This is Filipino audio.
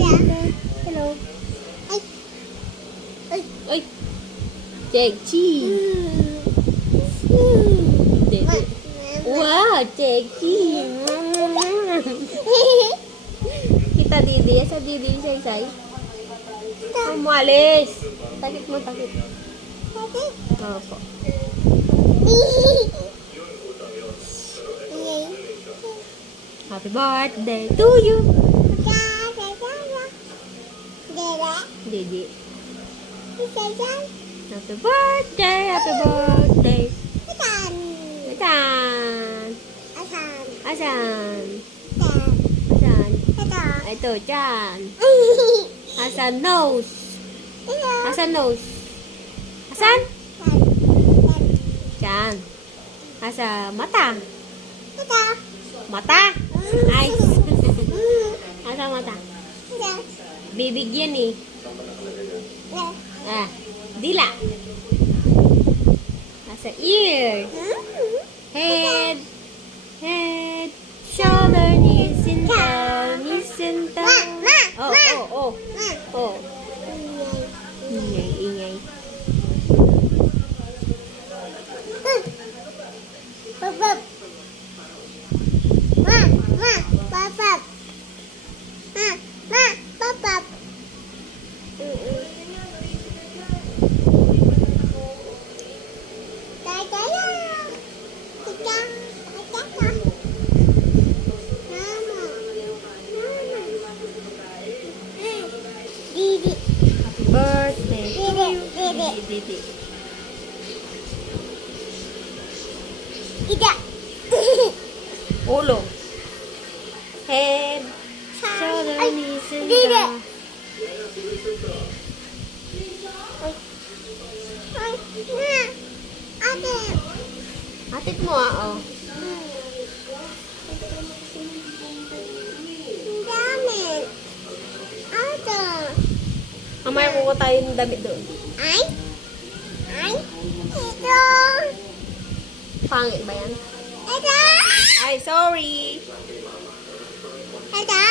Hello. Ay. Jackie. Dede. Wow, Jackie. Kita Didi. Sa Didi, say. Umalis. Takit mo, takit. Opo. Happy birthday to you. Didi. Happy birthday, happy birthday. Asan? Asan? Asan? Ito, dyan. Asan nose? Asan nose? Asan? Dyan. Asa mata? Mata? Nice. Asa mata? Bibigyan eh. Dila. Asa ear? Head. Head. Shoulder, knees and toe. Knees and toe. Oh. Ingay. Birthday to you. Didi. Ulo. Head. Shoulder, knees and toe. Atit mo oh. Mamaya kuko tayo ng damit doon. Ito. Pangit ba yan? Ito. Ay, sorry. Ito.